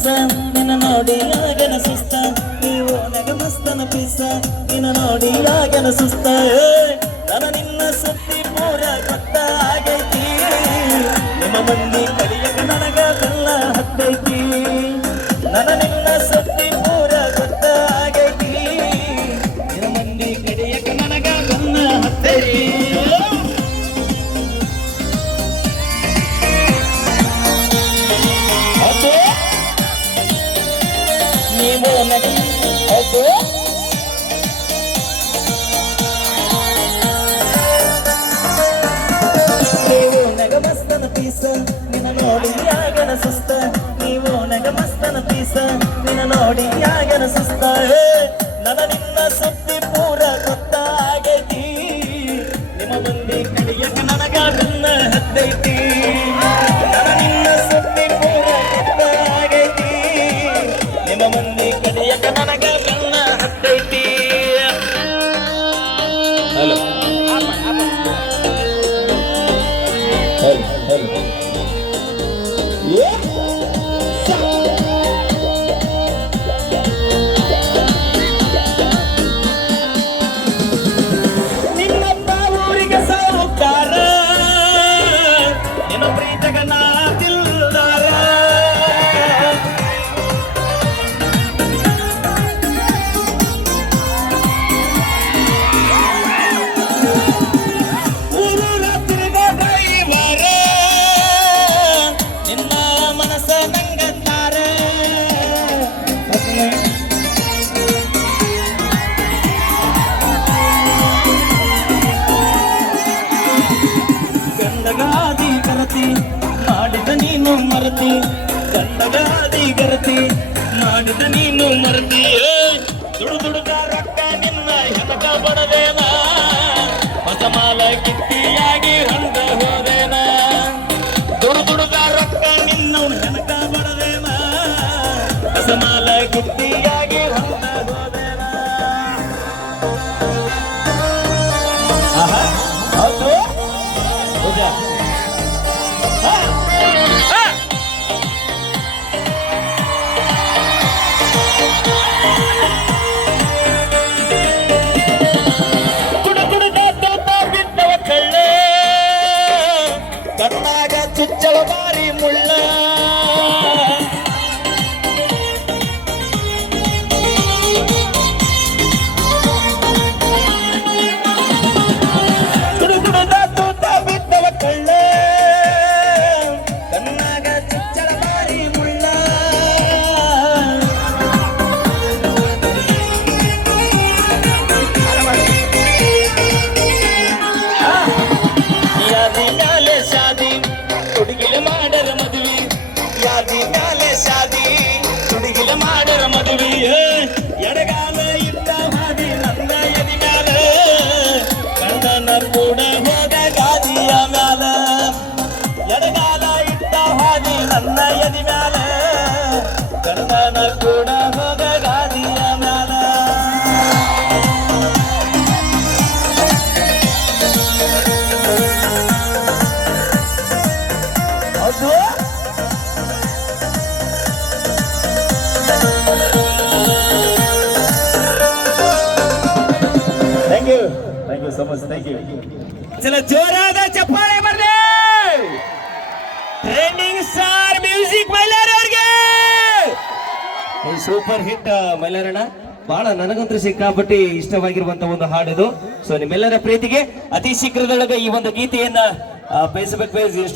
piece ನಿನ್ನ ನೋಡಿ ಆಗನ ಸುಸ್ತ ನೀವು ನಗ ಮಸ್ತನ ಪೀಸ ನಿನ್ನ ನೋಡಿ ಆಗನ ಸುಸ್ತ ನನ್ನ ನಿನ್ನ ಸುತ್ತಿ ಪೂರ ಗೊತ್ತ ಆಗೈತಿ ನಿಮ್ಮ ಮಂದಿ ಕಡಿಯಕ ನನಗ ಬೆಲ್ಲ ಹತ್ತೈತಿ ನನ್ನ ನಿನ್ನ ಸುತ್ತಿ ಪೂರ ಗೊತ್ತ ಆಗೈತಿ ನಿಮ್ಮ ಮಂದಿ ಕಡಿಯಕ ನನಗ ಬೆಲ್ಲ ಹತ್ತೈತಿ ನೀವು ನಗ ಮಸ್ತನ ಪೀಸ ನಿನ್ನ ನೋಡಿ ಆಗನ ಸುಸ್ತ ನೀವು ನಗ ಮಸ್ತನ ಪೀಸ ನಿನ್ನ ನೋಡಿ ಆಗನ ಸುಸ್ತ ನನ್ನ ನಿನ್ನ ಸುತ್ತಿ ಪೂರ ಗೊತ್ತ ಆಗೈತಿ ನಿಮ್ಮ ಮಂದಿ ಕಡಿಯಕ ನನಗ ಬೆನ್ನ ಹತ್ತೈತಿ ನನ್ನ ನಿನ್ನ ಸುತ್ತಿ ಪೂರ ಗೊತ್ತ ಆಗೈತಿ ನಿಮ್ಮ ಮಂದಿ ಕಡಿಯಕ ನನಗ ಬೆನ್ನ ಹತ್ತೈತಿ ಹಲೋ ನಿನ್ನಪ್ಪ ಊರಿಗೆ ಸಾಹುಕಾರ ನಿನ್ನ ಪ್ರೀತಗ ನಾ ದಿಲ್ದಾರ ಊರು ರಾತ್ರಿಗ ಡ್ರೈವರ ನಿನ್ನ ಮನಸ್ಸ ನಂಗತ್ತಾರ ಗಂಡಗಾದಿ ಗರತಿ ಮಾಡಿದ ನೀನು ಮರತಿ ಗಂಡಗಾದಿ ಗರತಿ ಮಾಡಿದ ನೀನು ಮರತಿ ದುಡುದುಡುಗ ರೊಕ್ಕ ನಿನ್ನ ಹೆದಕ ಬಡದೇನ ಹೊಸ ಮಾಲ ಕಿತ್ತಿಯಾಗಿ ಹೊಂದ ಹೋದೇನ ದುಡುದುಡುಗ ರೊಕ್ಕ ನಿನ್ನ ಹೆದಕ ಬಡದೇನ ಹೊಸ ಮಾಲ ಕಿತ್ತಿಯಾಗಿ ಹೊಂದ ಹೋದೇನ ಆಹಾ ಹೌದು ಹೌದಾ ಕಣ್ಣಾಗ ಚುಚ್ಚಲ ಬಾರಿ ಮುಳ್ಳ ಕುಡುಕುಡುದ ತೂತ ಬಿದ್ದವ ಕಳ್ಳ ಕಣ್ಣಾಗ ಚುಚ್ಚಲ ಬಾರಿ ಮುಳ್ಳ ಯಾದಿ ಮ್ಯಾಲೆ ಶಾದಿ ಹುಡುಗಿಲ ಮಾಡರ ಮದುವೆ ಯಾದಿ ಮ್ಯಾಲೆ ಶಾದಿ ಹುಡುಗಿಲ ಮಾಡರ ಮದುವೆ ಎಡಗಾಲ ಇಟ್ಟ ಹಾದಿ ನನ್ನ ಎದಿ ಮ್ಯಾಲ ಕಣ್ಣನ ಕೂಡ ಹೋಗ ಗಾದಿಯ ಮ್ಯಾಲ ಎಡಗಾಲ ಇಟ್ಟ ಹಾದಿ ನನ್ನ ಎದಿ ಮ್ಯಾಲ ಕಣ್ಣನ ಕೂಡ ಹೋಗ ಗಾದಿಯ ಮ್ಯಾಲ ಹೌದು thank you so much thank you ಚಲ ಜೋರಾದ ಚಪ್ಪಾಳೆ ಬರ್ಲಿ ಟ್ರೆಂಡಿಂಗ್ ಸ್ಟಾರ್ ಮ್ಯೂಸಿಕ್ ಮೈಲಾರ ಅವ್ರಿಗೆ ಸೂಪರ್ ಹಿಟ್ ಮೈಲಾರಣ್ಣ ಬಹಳ ನನಗಂತೂ ಸಿಕ್ಕಾಪಟ್ಟಿ ಇಷ್ಟವಾಗಿರುವಂತ ಒಂದು ಹಾಡಿದು ಸೊ ನಿಮ್ಮೆಲ್ಲರ ಪ್ರೀತಿಗೆ ಅತಿ ಶೀಘ್ರದೊಳಗೆ ಈ ಒಂದು ಗೀತೆಯನ್ನ ಫೇಸ್ಬುಕ್ ಪೇಜ್